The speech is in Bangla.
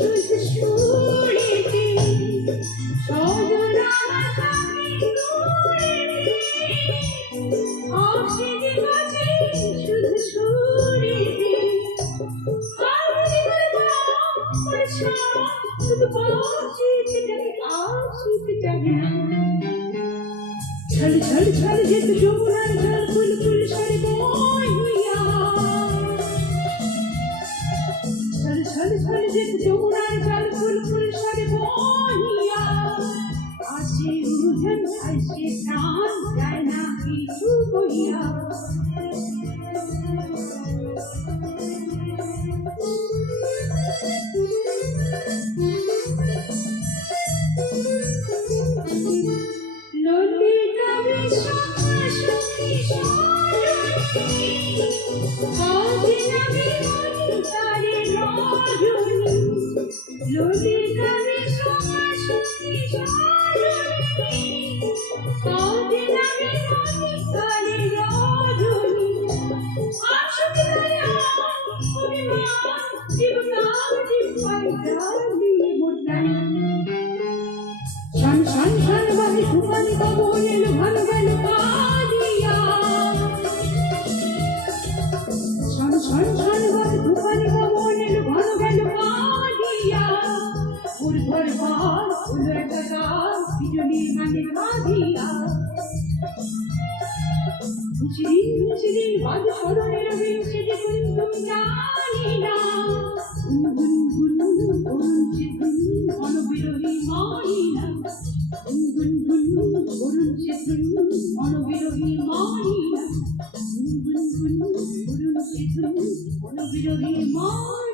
শুধু সুরেতে সজন আমার থাকে দূরেতে আশিক বাজে শুধু সুরেতে আশিক শুধু আশিক জাগে না ছল ছল ছল যেত যমুনার জল ফুল ফুল সরে বই হইয়া ছল ছল ছল যেত যমুনার জল ফুল ফুল সরে বহিয়া আসে উঠন আসে প্রাণ যায় না কিছু বইয়া ললিতা বিশ্বমা সুখী সরণী আজ নবী মনি তারে রজনী ললিতা বিশ্বমা সুখী সরণী আজ নবী মনি তারে রজনী আশুক দয়া অভিমান জীবনার জীবন ডালি মোটানি শান শান শান বাজে ধুপানি কবর এলো ভালো গেল কালিয়া শান শান শান বাজে ধুপানি কবর এলো ভালো গেল কালিয়া ওর ঘর বার হলো একটা গাছ বিজলি মানে কাঁদিয়া মুচড়িন বাজ স্মরণের বিংশে যে কুন্দুম জানি না গুন গুন করুন চিত্তুন অনবিরহী মানিনা গুন গুন করুন চিত্তুন অনবিরহী মানিনা গুন গুন করুন চিত্তুন অনবিরহী মানিনা